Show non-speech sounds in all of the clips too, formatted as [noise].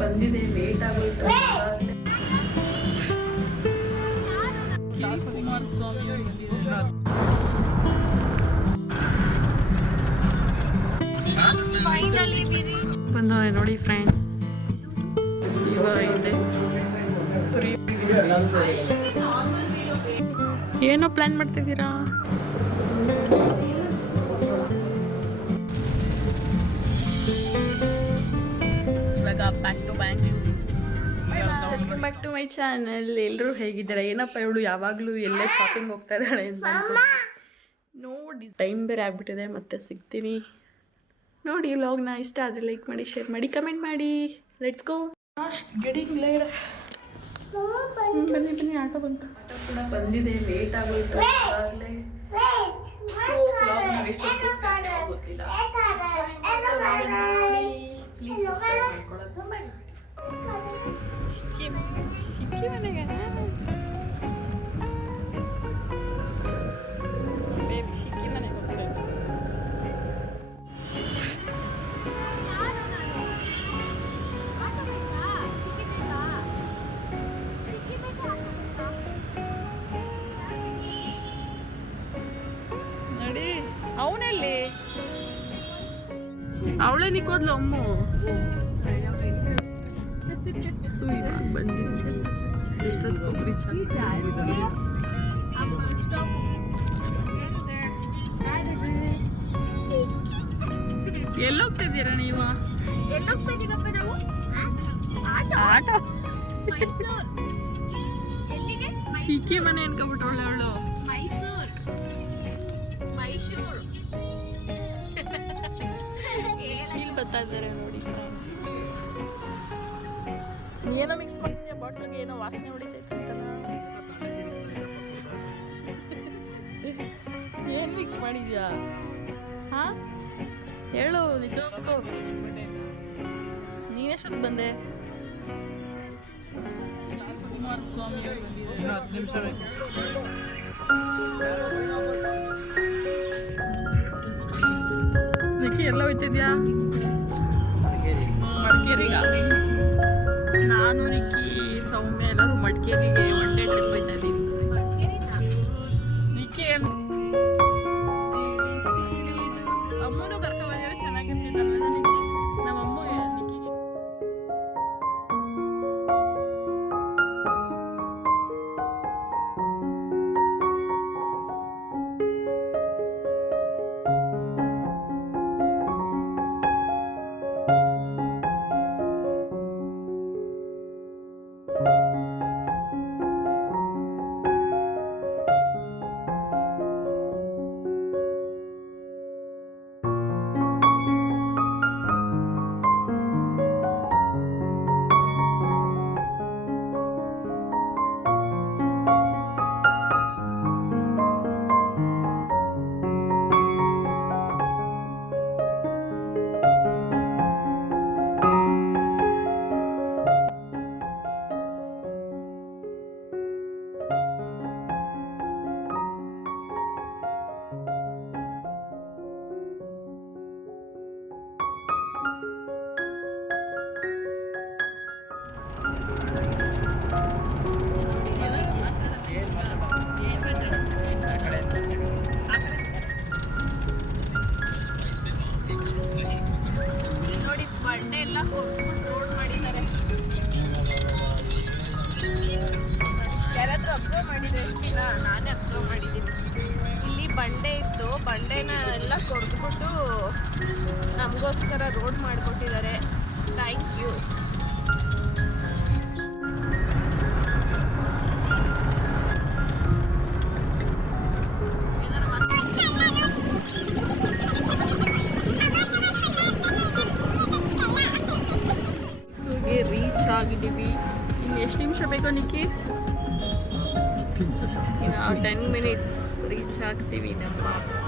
ಬಂದಿದೆ ಲೇಟ್ ಆಗೋಯ್ತು ಕುಮಾರಸ್ವಾಮಿ ಬಂದ ನೋಡಿ ಫ್ರೆಂಡ್ಸ್ ಇದೆ. ಏನೋ ಪ್ಲಾನ್ ಮಾಡ್ತಿದ್ದೀರಾ? Back to bank welcome back to my channel ಎಲ್ಲರೂ ಹೇಗಿದ್ದಾರೆ? ಏನಪ್ಪ ಇವಳು ಯಾವಾಗಲೂ ಎಲ್ಲೇ ಶಾಪಿಂಗ್ ಹೋಗ್ತಾ ಇದ್ದಾಳೆ ಅಂತ ನೋಡಿ ಟೈಮ್ ಬೇರೆ ಆಗ್ಬಿಟ್ಟಿದೆ ಮತ್ತೆ ಸಿಗ್ತೀನಿ. ನೋಡಿ ವ್ಲಾಗ್ನ ಇಷ್ಟ ಆದರೆ ಲೈಕ್ ಮಾಡಿ ಶೇರ್ ಮಾಡಿ ಕಮೆಂಟ್ ಮಾಡಿ. ಲೆಟ್ಸ್ ಗೋ ಗೆಟಿಂಗ್ ಲೇಟ್ ಬನ್ನಿ ಬನ್ನಿ ಆಟೋ ಬಂತು. ಆಟೋ ಕೂಡ ಬಂದಿದೆ ಲೇಟ್ ಆಗೋಯ್ತು. ಈಗಾಗಲೇ ಟೂ ಓ ಕ್ಲಾಕ್ ನಾವು ಎಷ್ಟೊತ್ತಿಗೆ ಹೋಗ್ತೀವೋ ಗೊತ್ತಿಲ್ಲ ಪ್ಲೀಸ್ ಸಬ್ಸ್ಕ್ರೈಬ್ ಮಾಡ್ಕೊಳ್ಳೋದು ಶಿಕ್ಕಿ ಶಿಕ್ಕಿ ಮನೆಗೆ ಬೇಬಿ ಶಿಕ್ಕಿ ಮನೆಗೆ ಹೋಗ್ತಾರೆ ನೋಡಿ ಅವನಲ್ಲಿ ಅವಳೇ ನಿಕ್ಕೋದ್ಲು, ಅಮ್ಮ. ಸೊ ಇವಾಗ ಎಷ್ಟೊತ್ತು ಕೊಬ್ಬರಿ ಎಲ್ಲೋಗ್ತಿದ್ದೀರಾ ನೀವು ಎಲ್ಲೋಗ್ತಿದೀವಪ್ಪ ನಾವು? ಆಟ. ಶಿಕ್ಕಿ ಮನೆ ಅನ್ಕೊಬಿಟ್ಟವಳೆ ಅವಳು. ಮೈಸೂರ್. ಮೈಸೂರ್. ಬರ್ತಾ ಇದ್ದಾರೆ ನೋಡಿ. ಏನೋ ಮಿಕ್ಸ್ ಮಾಡಿದ್ಯಾ ಬಾಟ್ಲಿಗೆ ಏನೋ ವಾಸನೆ ಹೊಡಿತೈತಲ್ಲ ಏನ್ ಮಿಕ್ಸ್ ಮಾಡಿದ್ಯಾ? ಹಾ? ಹೇಳು ನಿಜಕ್ಕೂ ನೀನೆಷ್ಟೊತ್ತು ಬಂದೆ? ಕುಮಾರಸ್ವಾಮಿ ಹತ್ತು ಎಲ್ಲ ಹೋಯ್ತಿದ್ಯಾ? ಮಡಿಕೇರಿಗ? ನಾನು ನಿಕ್ಕಿ. ಆಗಿದ್ದೀವಿ. ಇನ್ನು ಎಷ್ಟು ನಿಮಿಷ ಬೇಕೋ ನಿಕ್ಕಿ ಇನ್ನು ಟೆನ್ ಮಿನಿಟ್ಸ್ ರೀಚ್ ಆಗ್ತೀವಿ ನಮ್ಮ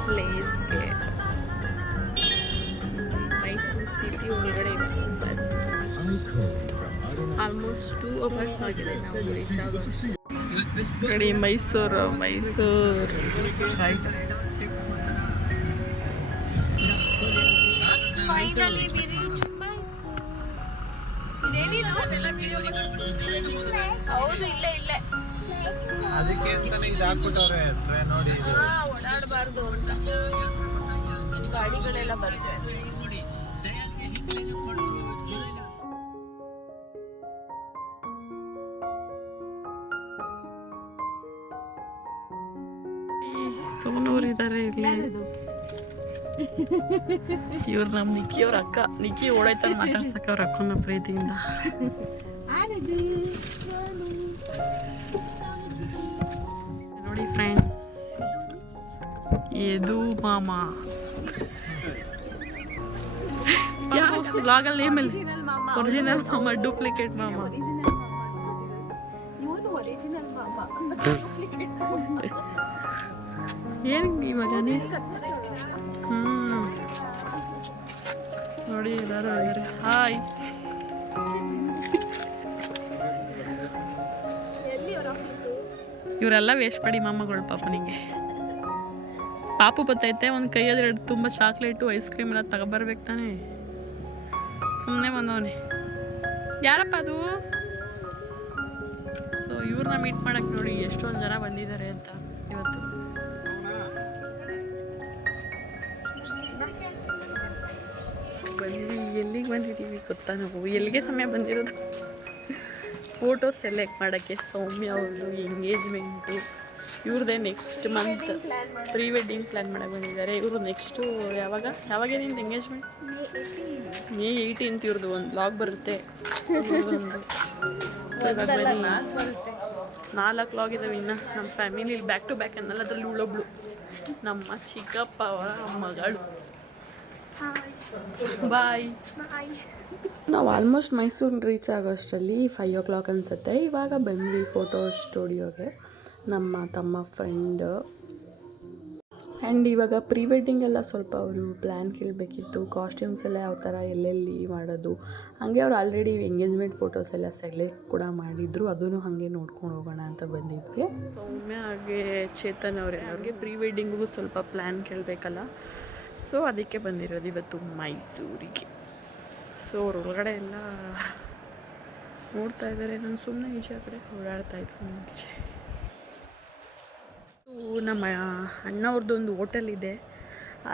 ಪ್ಲೇಸ್ಗೆ ಮೈಸೂರು ಸಿಟಿ ಒಳಗಡೆ ಆಲ್ಮೋಸ್ಟ್ ಟೂ ಅವರ್ಸ್ ಆಗಿದೆ ನಾವು ರೀಚ್ ಆಗೋದು ಮೈಸೂರು ಮೈಸೂರು. ಫೈನಲಿ ಹೌದು ಇಲ್ಲೇ ಇಲ್ಲೇ. ಅದಕ್ಕೆ ಅಂತಾನೆ ಇದು ಹಾಕ್ಬಿಟ್ಟವ್ರೆ ನೋಡಿ ಓಡಾಡಬಾರ್ದು. ಗಾಡಿಗಳೆಲ್ಲ ಬರುತ್ತೆ. ಸೋನೂರ್ ಇದ್ದಾರೆ ಇಲ್ಲಿ ಇವ್ರು ನಮ್ಮ ನಿಕ್ಕಿ ಅವ್ರ ಅಕ್ಕ. ನಿಕ್ಕಿ ಓಡಾಯ್ತಾರೆ ಮಾತಾಡ್ಸಕ್ಕೆ ಅವ್ರ ಅಕ್ಕನ ಪ್ರೀತಿಯಿಂದ. ನೋಡಿ ಫ್ರೆಂಡ್ಸ್ ಇದು ಮಾಮ. ಬ್ಲಾಗಲ್ಲಿ ನೇಮ್ ಒರಿಜಿನಲ್ ಮಾಮ. ಡೂಪ್ಲಿಕೇಟ್ ಮಾಮ ಏನ್ ಮಗನೇ ಹ್ಮ್. ನೋಡಿ ಎಲ್ಲರೂ ಹಾಯ್ ಇವರೆಲ್ಲ ವೇಸ್ಟ್ ಮಾಡಿ ಮಾಮಗಳು ಪಾಪನಿಗೆ ಪಾಪು ಬತ್ತೈತೆ, ಒಂದು ಕೈಯಲ್ಲಿ ಎರಡು ತುಂಬ ಚಾಕ್ಲೇಟು ಐಸ್ ಕ್ರೀಮ್ ಎಲ್ಲ ತಗೊಬರ್ಬೇಕು ತಾನೆ. ಸುಮ್ಮನೆ ಬಂದವನೆ. ಯಾರಪ್ಪ ಅದು? ಸೊ ಇವ್ರನ್ನ ಮೀಟ್ ಮಾಡಕ್ಕೆ ನೋಡಿ ಎಷ್ಟೊಂದು ಜನ ಬಂದಿದ್ದಾರೆ ಅಂತ ಇವತ್ತು. ಬಂದ್ವಿ. ಎಲ್ಲಿಗೆ ಬಂದಿದ್ದೀವಿ ಗೊತ್ತಾ ನಾವು? ಎಲ್ಲಿಗೆ ಸಮಯ ಬಂದಿರೋದು? ಫೋಟೋ ಸೆಲೆಕ್ಟ್ ಮಾಡೋಕ್ಕೆ ಸೌಮ್ಯ ಅವರು engagement ಇವ್ರದ್ದೇ next month pre wedding plan ಮಾಡೋಕ್ಕೆ ಬಂದಿದ್ದಾರೆ. ಇವರು ನೆಕ್ಸ್ಟು ಯಾವಾಗ? ಯಾವಾಗ ನಿಂದು ಎಂಗೇಜ್ಮೆಂಟ್ ಮೇ ಏಯ್ಟೀನ್ತ್ ಇವ್ರದ್ದು ಒಂದು ಬ್ಲಾಗ್ ಬರುತ್ತೆ. ನಾಲ್ಕು ಲಾಗ್ ಇದಾವೆ ಇನ್ನು. ನಮ್ಮ ಫ್ಯಾಮಿಲಿ ಬ್ಯಾಕ್ ಟು ಬ್ಯಾಕ್ ಅನ್ನಲ್ಲ, ಅದರಲ್ಲಿ ಉಳೊಬ್ಳು. ನಮ್ಮ ಚಿಕ್ಕಪ್ಪ ಅವರ ಮಗಳು. ಬಾಯ್ ನಾವು ಆಲ್ಮೋಸ್ಟ್ ಮೈಸೂರು ರೀಚ್ ಆಗೋಷ್ಟರಲ್ಲಿ ಫೈವ್ ಓ ಕ್ಲಾಕ್ ಅನಿಸುತ್ತೆ. ಇವಾಗ ಬಂದ್ವಿ ಫೋಟೋ ಸ್ಟುಡಿಯೋಗೆ ನಮ್ಮ ತಮ್ಮ ಫ್ರೆಂಡ್ ಆ್ಯಂಡ್ ಇವಾಗ ಪ್ರೀ ವೆಡ್ಡಿಂಗ್ ಎಲ್ಲ ಸ್ವಲ್ಪ ಅವರು ಪ್ಲ್ಯಾನ್ ಕೇಳಬೇಕಿತ್ತು. ಕಾಸ್ಟ್ಯೂಮ್ಸ್ ಎಲ್ಲ ಯಾವ ಥರ ಎಲ್ಲೆಲ್ಲಿ ಮಾಡೋದು? ಹಾಗೆ ಅವ್ರು ಆಲ್ರೆಡಿ ಎಂಗೇಜ್ಮೆಂಟ್ ಫೋಟೋಸ್ ಎಲ್ಲ ಸೆಲೆಕ್ಟ್ ಕೂಡ ಮಾಡಿದ್ರು. ಅದನ್ನು ಹಾಗೆ ನೋಡ್ಕೊಂಡು ಹೋಗೋಣ ಅಂತ ಬಂದಿದ್ವಿ. ಸೌಮ್ಯ ಹಾಗೆ ಚೇತನ್ ಅವರೇ. ಅವ್ರಿಗೆ ಪ್ರೀ ವೆಡ್ಡಿಂಗಿಗೂ ಸ್ವಲ್ಪ ಪ್ಲ್ಯಾನ್ ಕೇಳಬೇಕಲ್ಲ? ಸೊ ಅದಕ್ಕೆ ಬಂದಿರೋದು ಇವತ್ತು ಮೈಸೂರಿಗೆ. ಸೊ ಅವ್ರ ಒಳಗಡೆ ಎಲ್ಲ ನೋಡ್ತಾ ಇದ್ದಾರೆ ನಾನು ಸುಮ್ಮನೆ ಈಚೆ ಕಡೆ ಓಡಾಡ್ತಾ ಇದ್ದೀನಿ ಮುಂಚೆ. ನಮ್ಮ ಅಣ್ಣವ್ರದ್ದೊಂದು ಹೋಟೆಲ್ ಇದೆ.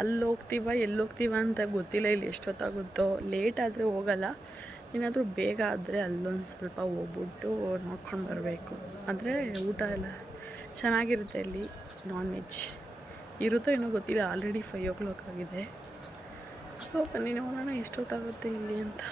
ಅಲ್ಲಿ ಹೋಗ್ತೀವ, ಎಲ್ಲಿ ಹೋಗ್ತೀವ ಅಂತ ಗೊತ್ತಿಲ್ಲ, ಇಲ್ಲಿ ಎಷ್ಟೊತ್ತಾಗುತ್ತೋ. ಲೇಟ್ ಆದರೆ ಹೋಗಲ್ಲ. ಏನಾದರೂ ಬೇಗ ಆದರೆ ಅಲ್ಲೊಂದು ಸ್ವಲ್ಪ ಹೋಗ್ಬಿಟ್ಟು ನೋಡ್ಕೊಂಡು ಬರಬೇಕು. ಅಂದರೆ ಊಟ ಎಲ್ಲ ಚೆನ್ನಾಗಿರುತ್ತೆ ಅಲ್ಲಿ ನಾನ್ ವೆಜ್ ಇರುತ್ತೋ ಏನೋ ಗೊತ್ತಿಲ್ಲ ಆಲ್ರೆಡಿ ಫೈವ್ ಓ ಕ್ಲಾಕ್ ಆಗಿದೆ. ಸೊ ಬನ್ನಿ ನೋಡೋಣ ಎಷ್ಟೊತ್ತಾಗುತ್ತೆ ಇಲ್ಲಿ ಅಂತ.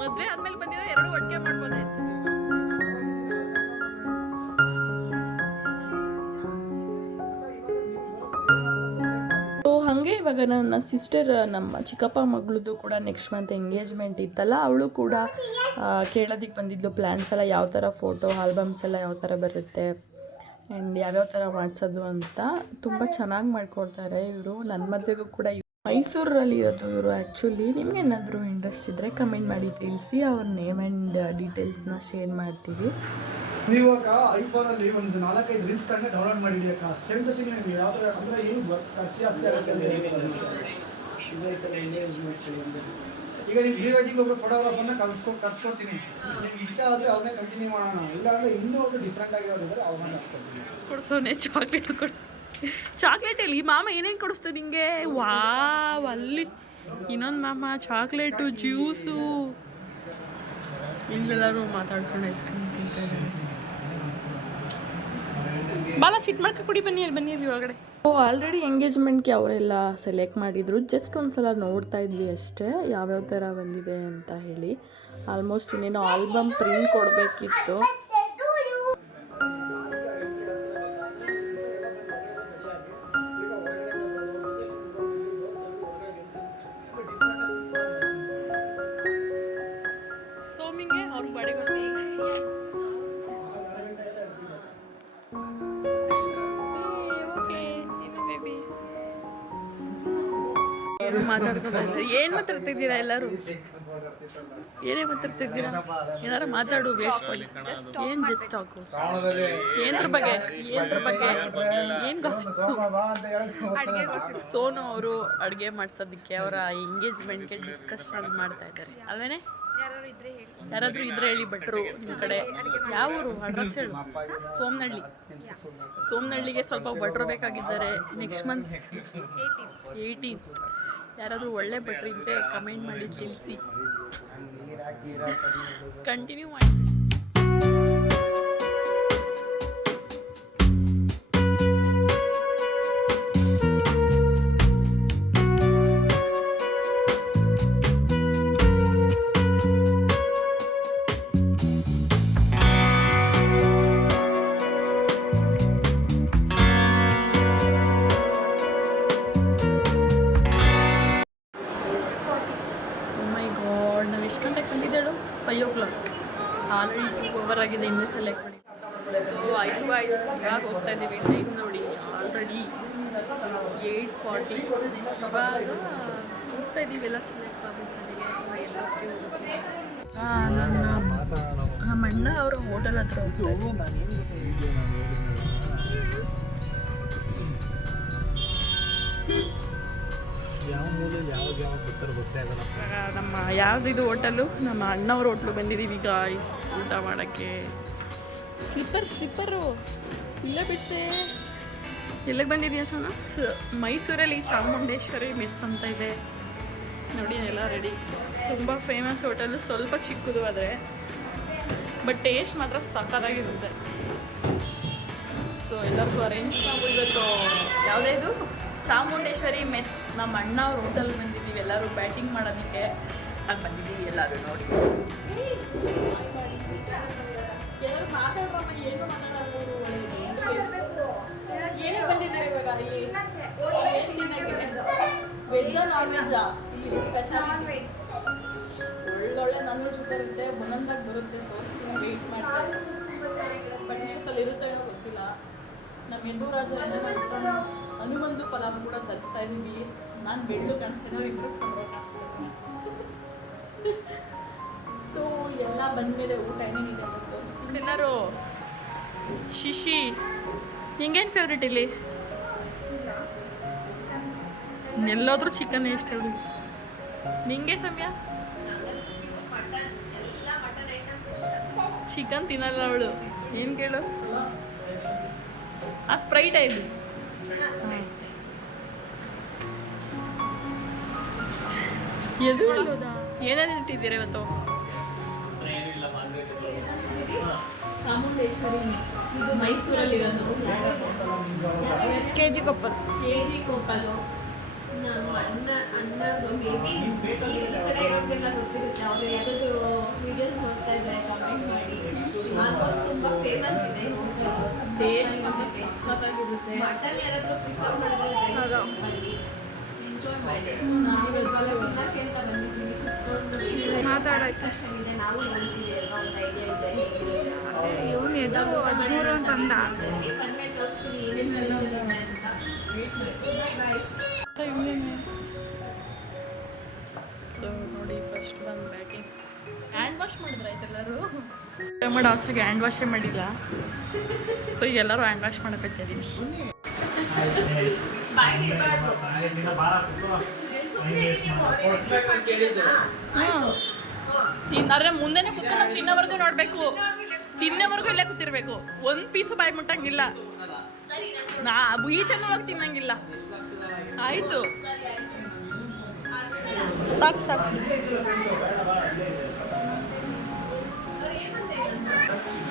ಮದ್ವೆ ಆದ್ಮೇಲೆ ಬಂದಿದ್ರೆ ಎರಡು ಒಟ್ಟಿಗೆ ಮಾಡ್ಬೋದಾಯ್ತು. ಹಾಗೆ ಇವಾಗ ನನ್ನ ಸಿಸ್ಟರ್ ನಮ್ಮ ಚಿಕ್ಕಪ್ಪ ಮಗಳದ್ದು ಕೂಡ ನೆಕ್ಸ್ಟ್ ಮಂತ್ ಎಂಗೇಜ್ಮೆಂಟ್ ಇತ್ತಲ್ಲ, ಅವಳು ಕೂಡ ಕೇಳೋದಕ್ಕೆ ಬಂದಿದ್ಲು ಪ್ಲ್ಯಾನ್ಸ್ ಎಲ್ಲ, ಯಾವ ಥರ ಫೋಟೋ ಆಲ್ಬಮ್ಸ್ ಎಲ್ಲ ಯಾವ ಥರ ಬರುತ್ತೆ ಆ್ಯಂಡ್ ಯಾವ್ಯಾವ ಥರ ಮಾಡಿಸೋದು ಅಂತ. ತುಂಬ ಚೆನ್ನಾಗಿ ಮಾಡಿಕೊಡ್ತಾರೆ ಇವರು. ನನ್ನ ಮದುವೆಗೂ ಕೂಡ ಮೈಸೂರಲ್ಲಿ ಇರೋದು ಇವರು ಆ್ಯಕ್ಚುಲಿ ನಿಮಗೇನಾದರೂ ಇಂಟ್ರೆಸ್ಟ್ ಇದ್ದರೆ ಕಮೆಂಟ್ ಮಾಡಿ ತಿಳಿಸಿ ಅವ್ರ ನೇಮ್ ಆ್ಯಂಡ್ ಡೀಟೇಲ್ಸ್ನ ಶೇರ್ ಮಾಡ್ತೀವಿ. ನೀವು ಅಕ್ಕ ಐಫೋನಲ್ಲಿ ಒಂದು ನಾಲ್ಕೈದು ರೀಲ್ಸ್ ಕಂಡು ಡೌನ್ಲೋಡ್ ಮಾಡಿ ಅಕ್ಕ. ಸೆಂಡ್ ಸಿಗ್ನಲ್ ಯಾವ ಥರ ಅಂದರೆ ಏನು ಖರ್ಚು ಜಾಸ್ತಿ ಆಗುತ್ತೆ. ಈಗ ನೀವು ಈ ವೆಡ್ಡಿಂಗ್ ಒಬ್ಬರು ಫೋಟೋಗ್ರಾಫರ್ನ ಕಲ್ಸ್ಕೊ ಕರ್ಸ್ಕೊಡ್ತೀನಿ ನಿಮ್ಗೆ ಇಷ್ಟ ಆದರೆ ಅವ್ರನ್ನೇ ಕಂಟಿನ್ಯೂ ಮಾಡೋಣ. ಇಲ್ಲ ಅಂದರೆ ಇನ್ನೂ ಒಬ್ಬರು ಡಿಫ್ರೆಂಟ್ ಆಗಿರೋದ್ರೆ ಅವ್ರನ್ನ ಕರ್ಸ್ಕೊಡ್ತೀನಿ ಕೊಡಿಸೋನೆ ಚಾಕ್ಲೇಟ್ ಕೊಡಿಸ್. ಚಾಕ್ಲೇಟಲ್ಲಿ, ಮಾಮ ಏನೇನು ಕೊಡಿಸ್ತು ನಿಂಗೆ? ವಾವ್, ಅಲ್ಲಿ. ಇನ್ನೊಂದು ಮಾಮ, ಚಾಕ್ಲೇಟು, ಜ್ಯೂಸು. ಇಲ್ಲೆಲ್ಲರೂ ಮಾತಾಡ್ಕೊಂಡು ಐಸ್ ಕ್ರೀಮ್ ಬಾಲ ಸಿಟ್ ಮಾಡ್ಕೊ, ಕುಡಿ, ಬನ್ನಿ, ಅಲ್ಲಿ ಬನ್ನಿ ಅಲ್ಲಿ ಒಳಗಡೆ. ಓ ಆಲ್ರೆಡಿ ಎಂಗೇಜ್ಮೆಂಟ್ಗೆ ಅವರೆಲ್ಲ ಸೆಲೆಕ್ಟ್ ಮಾಡಿದ್ರು. ಜಸ್ಟ್ ಒಂದು ಸಲ ನೋಡ್ತಾ ಇದ್ವಿ ಅಷ್ಟೇ, ಯಾವ್ಯಾವ ಥರ ಬಂದಿದೆ ಅಂತ ಹೇಳಿ. ಆಲ್ಮೋಸ್ಟ್ ಇನ್ನೇನೋ ಆಲ್ಬಮ್ ಪ್ರಿಂಟ್ ಕೊಡಬೇಕಿತ್ತು. ಮಾತಾಡ್ತಿದ್ದೀರಾ ಎಲ್ಲರೂ? ಏನೇ ಮಾತಾಡ್ತಿದ್ದೀರಾ ಏನಾರ ಮಾತಾಡು ವೇಸ್ಟ್ ಮಾಡಿ. ಏನ್ ಜಸ್ಟ್ ಟಾಕು ಏನ್ರ ಬಗ್ಗೆ? ಏನ್ರ ಬಗ್ಗೆ? ಏನು ಸೋನು ಅವರು ಅಡುಗೆ ಮಾಡ್ಸೋದಕ್ಕೆ ಅವರ ಎಂಗೇಜ್ಮೆಂಟ್ಗೆ ಡಿಸ್ಕಷನ್ ಮಾಡ್ತಾ ಇದ್ದಾರೆ. ಅಲ್ವೇನೆ? ಯಾರಾದರೂ ಇದ್ರೆ ಹೇಳಿ. ಭಟ್ರು ನಿಮ್ಮ ಕಡೆ. ಯಾವ ಊರು? ಅಡ್ರೆಸ್ ಹೇಳು. ಸೋಮನಹಳ್ಳಿ ಸೋಮನಹಳ್ಳಿಗೆ ಸ್ವಲ್ಪ ಭಟ್ರು ಬೇಕಾಗಿದ್ದಾರೆ. ನೆಕ್ಸ್ಟ್ ಮಂತ್ ಏಯ್ಟೀನ್ ಯಾರಾದರೂ ಒಳ್ಳೆ ಭಟ್ರು ಇದ್ದರೆ ಕಮೆಂಟ್ ಮಾಡಿ ತಿಳಿಸಿ. ಕಂಟಿನ್ಯೂ ಮಾಡಿ. ಯಾವ ಮೂಲೆಯಲ್ಲಿ ಯಾವಾಗ ಯಾವಾಗ ಬರ್ತಾರೆ ನಮ್ಮ ಯಾವುದಿದು ಹೋಟೆಲು? ನಮ್ಮ ಅಣ್ಣವ್ರ ಹೋಟ್ಲು ಬಂದಿದ್ದೀವಿ ಗಾಯ್ಸ್ ಊಟ ಮಾಡೋಕ್ಕೆ. ಸ್ಲಿಪ್ಪರ್ ಸ್ಲಿಪ್ಪರು ಇಲ್ಲ ಬಿಟ್ಟೆ ಎಲ್ಲಿಗೆ ಬಂದಿದೆಯಾ ಸೋನ? ಸ- ಮೈಸೂರಲ್ಲಿ ಚಾಮುಂಡೇಶ್ವರಿ ಮಿಸ್ ಅಂತ ಇದೆ. ನೋಡಿ ಎಲ್ಲ ರೆಡಿ ತುಂಬ ಫೇಮಸ್ ಹೋಟೆಲು ಸ್ವಲ್ಪ ಚಿಕ್ಕದು ಆದರೆ. ಬಟ್ ಟೇಸ್ಟ್ ಮಾತ್ರ ಸಕ್ಕತ್ತಾಗಿರುತ್ತೆ ಸೊ ಎಲ್ಲರಿಗೂ ಅರೇಂಜ್ ಮಾಡ್ಬಿಡ್ಬೇಕು. ಯಾವುದೇ ಇದು? ಚಾಮುಂಡೇಶ್ವರಿ ಮೆಸ್, ನಮ್ಮ ಅಣ್ಣ ಅವ್ರ ಹೋಟೆಲ್ ಬಂದಿದ್ದೀವಿ, ಎಲ್ಲರೂ ಬ್ಯಾಟಿಂಗ್ ಮಾಡೋದಕ್ಕೆ. ಅಲ್ಲಿ ಬಂದಿದ್ದೀವಿ ಎಲ್ಲರೂ ನೋಡಿ. ಎಲ್ಲರೂ ಮಾತಾಡ್ಬಾರ್ದು ಏನು ಮಾತಾಡೋದು? ಏನಕ್ಕೆ ಬಂದಿದ್ದೀರಿ ಇವಾಗ ತಿನ್ನಕ್ಕೆ? ವೆಜ್ಜಾ ನಾನ್ ವೆಜ್ಜಾ ಒಳ್ಳೊಳ್ಳೆ ನಾನ್ ವೆಜ್ ಊಟ ಇರುತ್ತೆ ಒಂದೊಂದಾಗಿ ಬರುತ್ತೆ, ತೋರಿಸ್ತೀನಿ ವೆಯ್ಟ್ ಮಾಡ್ತಾರೆ ಬಟ್ ಇಷ್ಟಲ್ಲಿ ಇರುತ್ತೆ ಗೊತ್ತಿಲ್ಲ. ನಮ್ಮ ಎನ್ನೂರಾಜ ಹನುಮಂದು ಪಲಾವ್ ಕೂಡ ತರಿಸ್ತಾ ಇದ್ದೀವಿ ನಾನು ಬೆಳ್ಳು ಕಾಣಿಸ್ತೇನೆ ಅವ್ರಿಗೆ ಇಬ್ಬರು ಸೊ ಎಲ್ಲ ಬಂದಮೇಲೆ ಊಟ ಏನೇನಿದೆ ತೋರಿಸ್ತೀವಿ ಎಲ್ಲರೂ ಶಿಶಿ, ನಿಂಗೇನು ಫೇವ್ರೇಟ್ ಇಲ್ಲಿ? ಎಲ್ಲಾದ್ರೂ ಚಿಕನ್ ಎಷ್ಟು ಹೇಳಿ ನಿಂಗೆ ಸಮಯ? ಚಿಕನ್ ತಿನ್ನಲ್ಲ ಅವಳು. ಏನು ಕೇಳು? ಆ ಸ್ಪ್ರೈಟ್ ಎದು ಏನೇನು ಇಟ್ಟಿದ್ದೀರಾ ಇವತ್ತು? K G Koppal K G Koppal. ನಮ್ಮ ಅಣ್ಣ ಅಣ್ಣ ಮೇಬಿ ಈ ಕಡೆ ಇರೋರಿಗೆಲ್ಲ ಗೊತ್ತಿರುತ್ತೆ. ಅವರು ಯಾವ್ದಾದ್ರು ವಿಡಿಯೋಸ್ ನೋಡ್ತಾ ಇದ್ದಾರೆ ಕಮೆಂಟ್ ಮಾಡಿ. ಆಲ್ಮೋಸ್ಟ್ ಫೇಮಸ್ ಇದೆ ಟೇಸ್ಟ್ ಮಾತ್ರ ಸಖತ್ತಾಗಿರುತ್ತೆ ಮಟನ್ ಯಾರಾದರೂ ಪ್ರಿಫರ್ ಮಾಡಿದ್ರೆ ಎಂಜಾಯ್ ಮಾಡಿ. ಅಂತ ಬಂದಿದ್ದೀವಿ. ಮಾತಾಡಕ್ಕೆ. ಇದೆ ನಾವು ನೋಡ್ತೀವಿ ಅಲ್ವಾ ಒಂದು ಐಡಿಯಾ ಇದೆ ಹೇಗಿರುತ್ತೆ ಇವನು ಎದು ಹದಿಮೂರು ಅಂತಂದ ಬಂದ್ಮೇಲೆ ಸೊ ನೋಡಿ ಫಸ್ಟ್ ಒಂದು ಬ್ಯಾಕಿಂಗ್ ಹ್ಯಾಂಡ್ ವಾಶ್ ಮಾಡಿದ್ರ ಎಲ್ಲರೂ? ಮಾಡೋ ಅವಸಾಗ ಹ್ಯಾಂಡ್ ವಾಶೇ ಮಾಡಿಲ್ಲ. ಸೊ ಎಲ್ಲರೂ ಹ್ಯಾಂಡ್ ವಾಶ್ ಮಾಡಕತ್ತೀರಿ ತಿನ್ನಾದ್ರೆ ಮುಂದೆನೆ ಕುತ್ಕೊಂಡು ತಿನ್ನೋವರೆಗೂ ನೋಡಬೇಕು. ತಿನ್ನೋವರೆಗೂ ಇಲ್ಲೇ ಕೂತಿರ್ಬೇಕು. ಒಂದ್ ಪೀಸು ಬಾಯಿ ಮುಟ್ಟಂಗಿಲ್ಲ. ನಾ ಬೀಚನ್ನು ಹೋಗಿ ತಿನ್ನಂಗಿಲ್ಲ. ಆಯ್ತು. ಸಾಕು ಸಾಕು.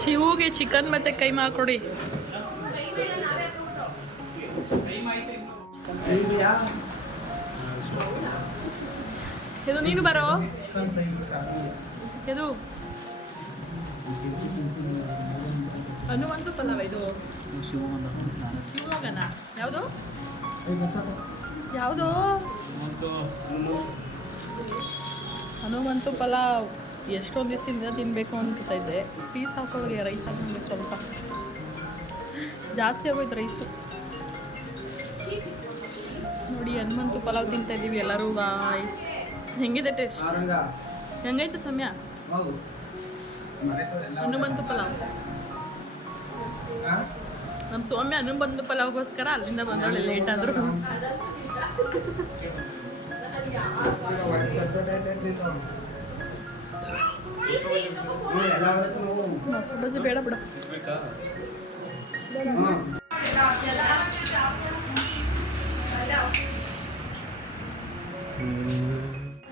ಶಿವುಗೆ ಚಿಕನ್ ಮತ್ತೆ ಕೈ ಮಾಕೊಡಿ ಇದು ನೀನು ಬರೋ. ಇದು ಹನುಮಂತು ಪಲಾವ್ ಇದು. ಶಿವಮೊಗ್ಗನ ಯಾವುದು? ಯಾವುದು? ಹನುಮಂತು ಪಲಾವ್. ಎಷ್ಟೊಂದು ದಿವಸದಿಂದ ತಿನ್ನಬೇಕು ಅಂತ ಇದ್ದೆ ಪೀಸ್ ಹಾಕೊಳ್ಳಿ ರೈಸ್ ಹಾಕೊಂಡು ಸ್ವಲ್ಪ ಜಾಸ್ತಿ ಆಗೋಯ್ತು ರೈಸು ನೋಡಿ ಹನುಮಂತು ಪಲಾವ್ ತಿಂತಾ ಇದ್ದೀವಿ ಎಲ್ಲರೂ ಗಾಯ್ಸ್ ಹೆಂಗಿದೆ ಟೇಸ್ಟ್ ಹೆಂಗೈತೆ ಸಮಯ? ಹನುಮಂತು ಪಲಾವ್. ನಮ್ಮ ಸೌಮ್ಯ ಹನುಮಂತು ಪಲಾವ್ಗೋಸ್ಕರ ಅಲ್ಲಿಂದ ಬಂದವಳೆ ಲೇಟ್ ಆದರೂ. ಬೇಡ ಬಿಡ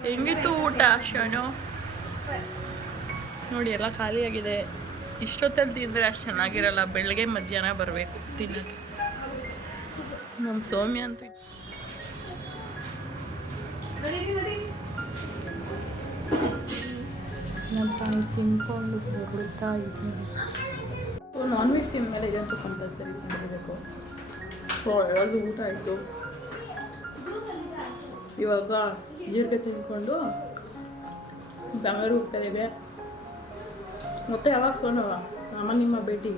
ಹೆಂಗಿತ್ತು ಊಟ ಶಣು ನೋಡಿ, ಎಲ್ಲ ಖಾಲಿಯಾಗಿದೆ. ಇಷ್ಟೊತ್ತಲ್ಲಿ ತಿಂದರೆ ಅಷ್ಟು ಚೆನ್ನಾಗಿರಲ್ಲ. ಬೆಳಗ್ಗೆ ಮಧ್ಯಾಹ್ನ ಬರಬೇಕು ತಿನ್ನಕ್ಕೆ. ನಮ್ಮ ಸೌಮ್ಯ ಅಂತೂ ನಮ್ಮ ತಿನ್ಕೊಂಡು ಹೊರಡ್ತಾ ಇದ್ದೀನಿ ಸೊ ನಾನ್ ವೆಜ್ ತಿಂದ ಮೇಲೆ ಇದಂತೂ ಕಂಪಲ್ಸರಿ ತಿನ್ನಬೇಕು ಸೊ ಅದು ಊಟ ಆಯಿತು. ಇವಾಗ ಜೀರಿಗೆ ತಿನ್ಕೊಂಡು ಬೆಂಗಳೂರು ಹೋಗ್ತಾ ಇದೆ ಮತ್ತೆ ಯಾವಾಗ ಸೋನವ? ನಮ್ಮ ನಿಮ್ಮ ಭೇಟಿ?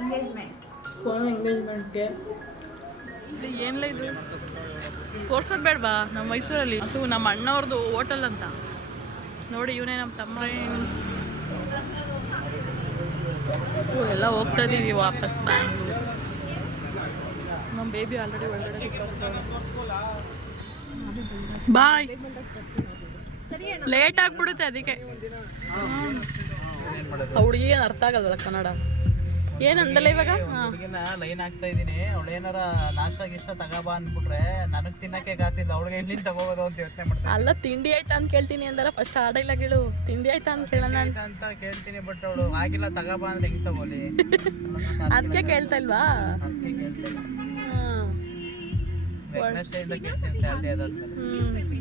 ಎಂಗೇಜ್ಮೆಂಟ್ ಫೋನ್ ಎಂಗೇಜ್ಮೆಂಟ್ಗೆ ಏನಿಲ್ಲ ಇದು? ತೋರ್ಸೋದು ಬೇಡವಾ? ನಮ್ಮ ಮೈಸೂರಲ್ಲಿ. ಅದು ನಮ್ಮ ಅಣ್ಣವ್ರದ್ದು ಹೋಟೆಲ್ ಅಂತ. ನೋಡಿ ಇವನೇ ನಮ್ಮ ತಮ್ಮ ಎಲ್ಲ ಹೋಗ್ತಾ ಇದೀವಿ ವಾಪಸ್ ಬ್ಯಾಂಗ್ಳೂರು ನಮ್ಮ ಬೇಬಿ ಆಲ್ರೆಡಿ ಒಳಗಡೆ ಬಾಯ್ ಲೇಟ್ ಆಗ್ಬಿಡುತ್ತೆ ಅದಕ್ಕೆ. ಹುಡುಗಿ ಅರ್ಥ ಆಗಲ್ವಲ್ಲ ಕನ್ನಡ? ಏನಂದಲ್ಲ ಇವಾಗ? ಹುಡುಗಿನ ಲೈನ್ ಆಗ್ತಾ ಇದೀನಿ ಅವಳು ಏನಾರ ನಾಷ್ಟ ಗಿಷ್ಟ ತಗೋಬಾ ಅನ್ಬಿಟ್ರೆ ನನಗ್ ತಿನ್ನಕ್ಕೆ ಗಾತಿಲ್ಲ ಅವಳಿಗೆ ಎಲ್ಲಿಂದ ತಗೋಬೋದು ಅಂತ ಯೋಚನೆ ಮಾಡ್ತಾ ಅಲ್ಲ ತಿಂಡಿ ಆಯ್ತಾ ಅಂತ ಕೇಳ್ತೀನಿ ಅಂದಲ್ಲ. ಫಸ್ಟ್ ಆಡಿಲ್ಲ ಕೇಳು ತಿಂಡಿ ಆಯ್ತಾ ಅಂತ ಕೇಳೋಣ. ಅಂತ ಕೇಳ್ತೀನಿ ಬಟ್ ಅವಳು ಆಗಿಲ್ಲ ತಗೋಬಾ ಅಂದ್ರೆ ಹೆಂಗ್ ತಗೋಲಿ? [laughs] ಅದಕ್ಕೆ ಕೇಳ್ತಾ ಇಲ್ವಾ? ಅದಕ್ಕೆ ಕೇಳ್ತೀನಿ ಹಾಂ ವೆಡ್ನೆಸ್ಡೇ ಇಂದ ಕೇಳ್ತೀನಿ ಸ್ಯಾಲ್ರಿ ಅದಾದ್ಮೇಲೆ.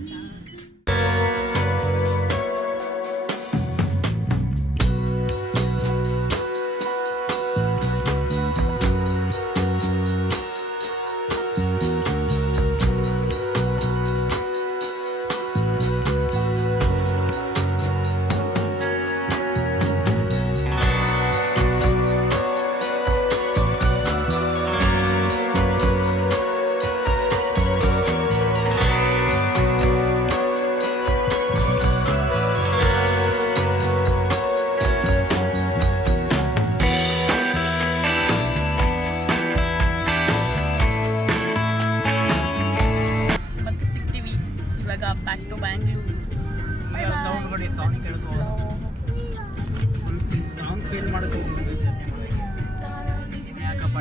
ಇವಾಗ back to Bangalore song feel ಮಾಡೋಕೆ ಯಾಕಪ್ಪ